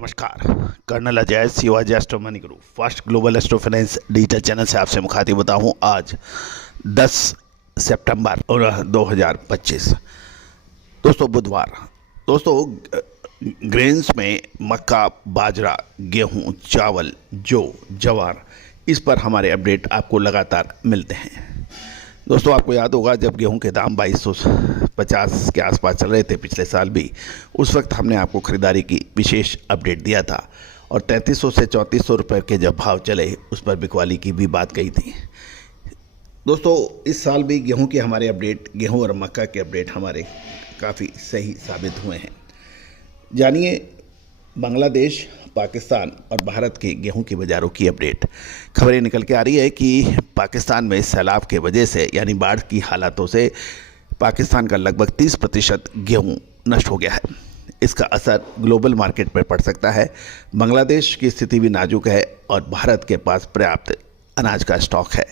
नमस्कार। Colonel Ajay Shivaji astro money guru first global astro finance digital channel से आपसे मुखातिब होता हूँ। आज 10 सितंबर 2025 दोस्तों बुधवार। दोस्तों ग्रेन्स में मक्का, बाजरा, गेहूं, चावल, जौ, जवार, इस पर हमारे अपडेट आपको लगातार मिलते हैं। दोस्तों आपको याद होगा जब गेहूं के दाम 2250 के आसपास चल रहे थे पिछले साल भी, उस वक्त हमने आपको ख़रीदारी की विशेष अपडेट दिया था और 3300 से 3400 रुपये के जब भाव चले उस पर बिकवाली की भी बात कही थी। दोस्तों इस साल भी गेहूं के हमारे अपडेट, गेहूं और मक्का के अपडेट हमारे काफ़ी सही साबित हुए हैं। जानिए बांग्लादेश, पाकिस्तान और भारत के गेहूं की बाज़ारों की अपडेट। खबरें निकल के आ रही है कि पाकिस्तान में सैलाब के वजह से यानी बाढ़ की हालातों से पाकिस्तान का लगभग 30% गेहूं नष्ट हो गया है। इसका असर ग्लोबल मार्केट पर पड़ सकता है। बांग्लादेश की स्थिति भी नाजुक है और भारत के पास पर्याप्त अनाज का स्टॉक है।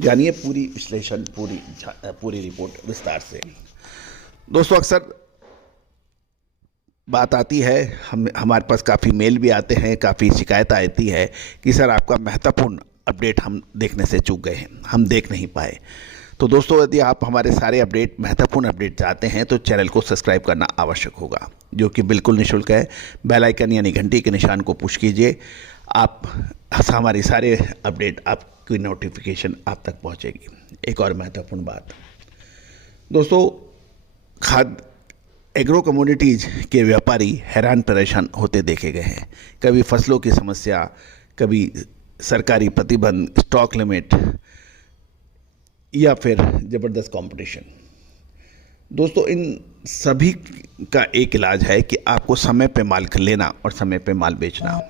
जानिए पूरी विश्लेषण, पूरी रिपोर्ट विस्तार से। दोस्तों अक्सर बात आती है, हमारे पास काफ़ी मेल भी आते हैं, काफ़ी शिकायत आती है कि सर आपका महत्वपूर्ण अपडेट हम देखने से चूक गए हैं, हम देख नहीं पाए। तो दोस्तों यदि आप हमारे सारे अपडेट, महत्वपूर्ण अपडेट चाहते हैं तो चैनल को सब्सक्राइब करना आवश्यक होगा, जो कि बिल्कुल निःशुल्क है। बेल आइकन यानी घंटी के निशान को पुश कीजिए, आप हमारी सारे अपडेट, आपकी नोटिफिकेशन आप तक पहुँचेगी। एक और महत्वपूर्ण बात दोस्तों, खाद्य एग्रो कमोडिटीज़ के व्यापारी हैरान परेशान होते देखे गए हैं। कभी फसलों की समस्या, कभी सरकारी प्रतिबंध, स्टॉक लिमिट या फिर ज़बरदस्त कंपटीशन। दोस्तों इन सभी का एक इलाज है कि आपको समय पे माल लेना और समय पे माल बेचना,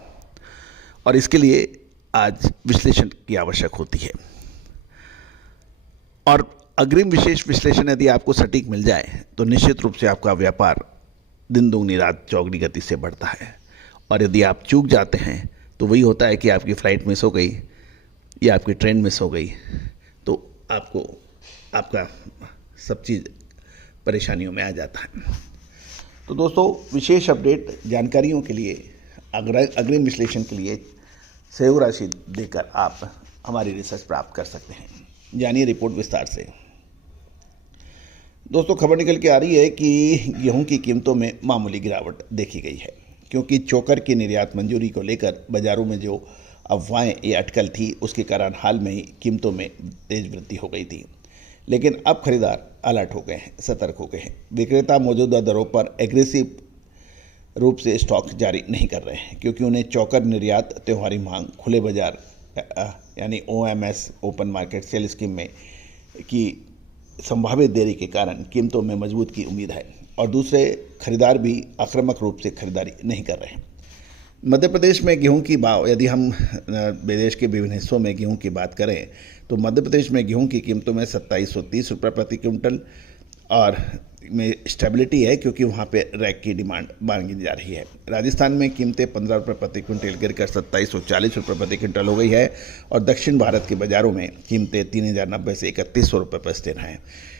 और इसके लिए आज विश्लेषण की आवश्यक होती है। और अग्रिम विशेष विश्लेषण यदि आपको सटीक मिल जाए तो निश्चित रूप से आपका व्यापार दिन दुगनी रात चौगनी गति से बढ़ता है। और यदि आप चूक जाते हैं तो वही होता है कि आपकी फ़्लाइट मिस हो गई या आपकी ट्रेन मिस हो गई तो आपको आपका सब चीज़ परेशानियों में आ जाता है। तो दोस्तों विशेष अपडेट जानकारियों के लिए, अग्रिम विश्लेषण के लिए सहयोग राशि देकर आप हमारी रिसर्च प्राप्त कर सकते हैं। जानिए रिपोर्ट विस्तार से। दोस्तों खबर निकल के आ रही है कि गेहूं की कीमतों में मामूली गिरावट देखी गई है, क्योंकि चोकर की निर्यात मंजूरी को लेकर बाजारों में जो अफवाहें या अटकल थी उसके कारण हाल में ही कीमतों में तेज वृद्धि हो गई थी। लेकिन अब खरीदार अलर्ट हो गए हैं, सतर्क हो गए हैं। विक्रेता मौजूदा दरों पर एग्रेसिव रूप से स्टॉक जारी नहीं कर रहे हैं, क्योंकि उन्हें चोकर निर्यात, त्योहारी मांग, खुले बाजार यानी OMS open market sale scheme में की संभावित देरी के कारण कीमतों में मजबूत की उम्मीद है। और दूसरे खरीदार भी आक्रामक रूप से खरीदारी नहीं कर रहे हैं। मध्य प्रदेश में गेहूं की भाव, यदि हम प्रदेश के विभिन्न हिस्सों में गेहूं की बात करें तो मध्य प्रदेश में गेहूं की कीमतों में 2730 रुपये प्रति क्विंटल और में स्टेबिलिटी है, क्योंकि वहाँ पे रैक की डिमांड मांगी जा रही है। राजस्थान में कीमतें 15 रुपये प्रति क्विंटल गिरकर 2740 रुपये प्रति क्विंटल हो गई है और दक्षिण भारत के बाज़ारों में कीमतें 3090 से 3100 रुपये पर स्थिर हैं।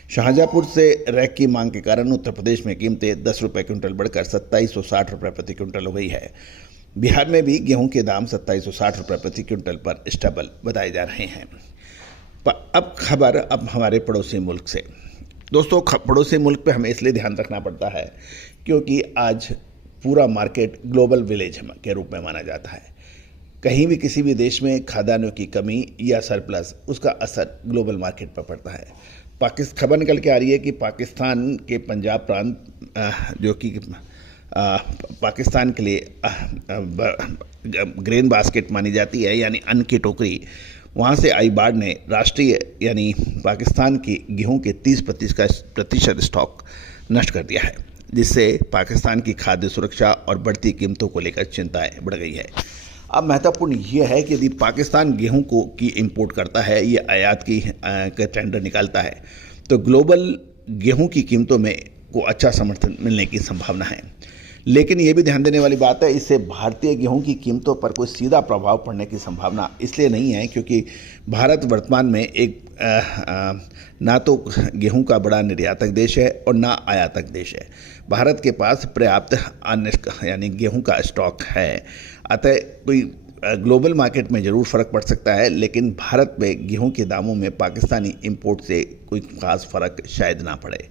शाहजहाँपुर से रैक की मांग के कारण उत्तर प्रदेश में कीमतें 10 रुपये क्विंटल बढ़कर 2760 रुपये प्रति क्विंटल हो गई है। बिहार में भी गेहूँ के दाम 2760 रुपये प्रति क्विंटल पर स्टेबल बताए जा रहे हैं। अब खबर हमारे पड़ोसी मुल्क से। दोस्तों पड़ोसी मुल्क पे हमें इसलिए ध्यान रखना पड़ता है क्योंकि आज पूरा मार्केट ग्लोबल विलेज के रूप में माना जाता है। कहीं भी किसी भी देश में खाद्यान्नों की कमी या सरप्लस, उसका असर ग्लोबल मार्केट पर पड़ता है। खबर निकल के आ रही है कि पाकिस्तान के पंजाब प्रांत, जो कि पाकिस्तान के लिए ग्रेन बास्केट मानी जाती है यानी अन्न की टोकरी, वहाँ से आई बाढ़ ने राष्ट्रीय यानी पाकिस्तान की गेहूं के 30% स्टॉक नष्ट कर दिया है, जिससे पाकिस्तान की खाद्य सुरक्षा और बढ़ती कीमतों को लेकर चिंताएं बढ़ गई है। अब महत्वपूर्ण यह है कि यदि पाकिस्तान गेहूं की इंपोर्ट करता है, ये आयात का टेंडर निकालता है, तो ग्लोबल गेहूं की कीमतों में को अच्छा समर्थन मिलने की संभावना है। लेकिन ये भी ध्यान देने वाली बात है, इससे भारतीय गेहूं की कीमतों पर कोई सीधा प्रभाव पड़ने की संभावना इसलिए नहीं है क्योंकि भारत वर्तमान में एक ना तो गेहूं का बड़ा निर्यातक देश है और ना आयातक देश है। भारत के पास पर्याप्त अन्य यानी गेहूं का स्टॉक है। अतः कोई ग्लोबल मार्केट में ज़रूर फ़र्क पड़ सकता है, लेकिन भारत में गेहूं के दामों में पाकिस्तानी इंपोर्ट से कोई खास फ़र्क शायद ना पड़े।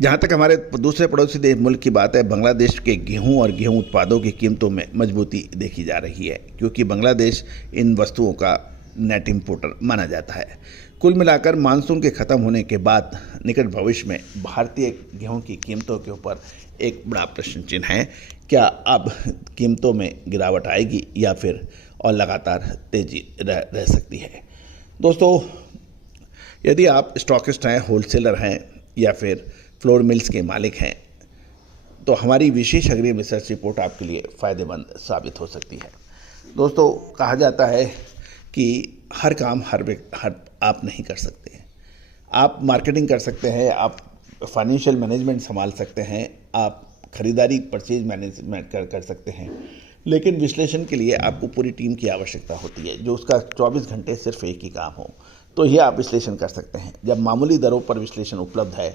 जहाँ तक हमारे दूसरे पड़ोसी देश मुल्क की बात है, बांग्लादेश के गेहूं और गेहूं उत्पादों की कीमतों में मजबूती देखी जा रही है क्योंकि बांग्लादेश इन वस्तुओं का नेट इंपोर्टर माना जाता है। कुल मिलाकर मानसून के ख़त्म होने के बाद निकट भविष्य में भारतीय गेहूं की कीमतों के ऊपर एक बड़ा प्रश्न चिन्ह है। क्या अब कीमतों में गिरावट आएगी या फिर और लगातार तेज़ी रह सकती है। दोस्तों, यदि आप स्टॉकिस्ट हैं, होलसेलर हैं या फिर फ्लोर मिल्स के मालिक हैं तो हमारी विशेष अग्रिम रिसर्च रिपोर्ट आपके लिए फ़ायदेमंद साबित हो सकती है। दोस्तों, कहा जाता है कि हर काम हर आप नहीं कर सकते। आप मार्केटिंग कर सकते हैं, आप फाइनेंशियल मैनेजमेंट संभाल सकते हैं, आप खरीदारी परचेज मैनेजमेंट कर सकते हैं, लेकिन विश्लेषण के लिए आपको पूरी टीम की आवश्यकता होती है जो उसका 24 घंटे सिर्फ एक ही काम हो, तो ये आप विश्लेषण कर सकते हैं। जब मामूली दरों पर विश्लेषण उपलब्ध है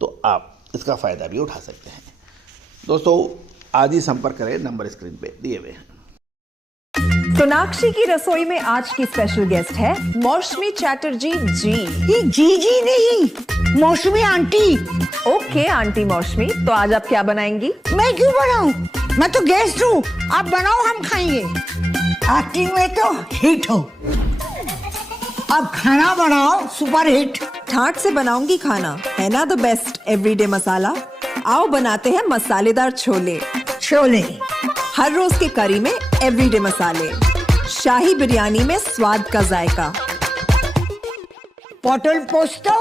तो आप इसका फ़ायदा भी उठा सकते हैं। दोस्तों, आज ही संपर्क करें, नंबर स्क्रीन पे दिए हुए हैं। सोनाक्षी की रसोई में आज की स्पेशल गेस्ट है मौसमी चैटर्जी जी। ये जी नहीं, मौसमी आंटी। ओके आंटी मौसमी, तो आज आप क्या बनाएंगी? मैं क्यों बनाऊं? मैं तो गेस्ट हूँ, आप बनाओ, हम खाएंगे। एक्टिंग में तो हिट हो, अब खाना बनाओ सुपर हिट। ठाट से बनाऊंगी खाना, है ना द बेस्ट एवरीडे मसाला। आओ बनाते हैं मसालेदार छोले। छोले हर रोज के करी में एवरीडे मसाले, शाही बिरयानी में स्वाद का जायका। पटल पोस्तो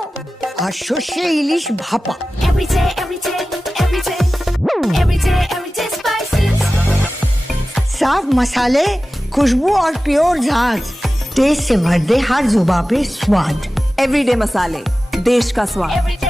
और शोषे इलिश भापा। साफ मसाले, खुशबू और प्योर झांझ, टेस्ट से भर दे हर जुबान पे स्वाद। एवरीडे मसाले, देश का स्वाद।